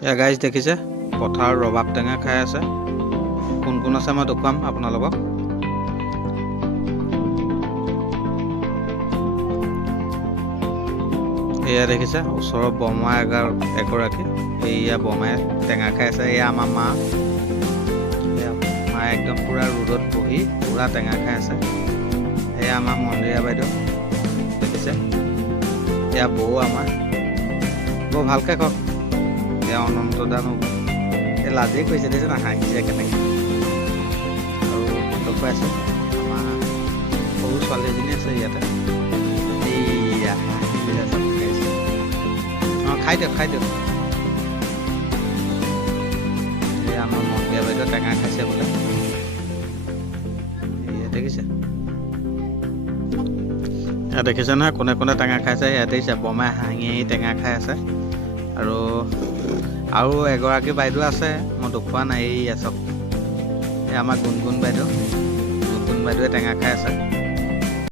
এয়া গাইজ দেখিছে পথাৰৰ ৰবাব টেঙা খাই আছে। কোন কোন আছে মই দেখুৱাম আপোনালোকক। এয়া দেখিছে ওচৰৰ বৰমা এগৰাকী, এয়া বৰমাই টেঙা খাই আছে। এয়া আমাৰ মা, মায়ে একদম পুৰা ৰ'দত বহি পুৰা টেঙা খাই আছে। এয়া আমাৰ মন্দিৰা বাইদেউ দেখিছে। এয়া বৌ আমাৰ, বৰ ভালকৈ কওক। এয়া অনন্ত দানো এই লাজেই কৈছে দেখিছে না, হাঁহিছে কেনেকৈ আৰু দেখুৱাই আছে। আমাৰ সৰু ছোৱালী এজনী আছে ইয়াতে, এইয়া হাঁহিছে চব খাইছে। অঁ খাই দিয়ক খাই দিয়ক। এই আমাৰ মন্দিৰা বাইদেউ টেঙা খাইছে বোলে, এয়া দেখিছে। এয়া দেখিছে নহয় কোনে কোনে টেঙা খাইছে। ইয়াত দেখিছে বৰমাই হাঁহি হাঁহি টেঙা খাই আছে। আৰু এগৰাকী বাইদেউ আছে, মই দেখুওৱা নাই। এই চাওক, এই আমাৰ গুণগুণ বাইদেউ, গুণগুণ বাইদেৱে টেঙা খাই আছে।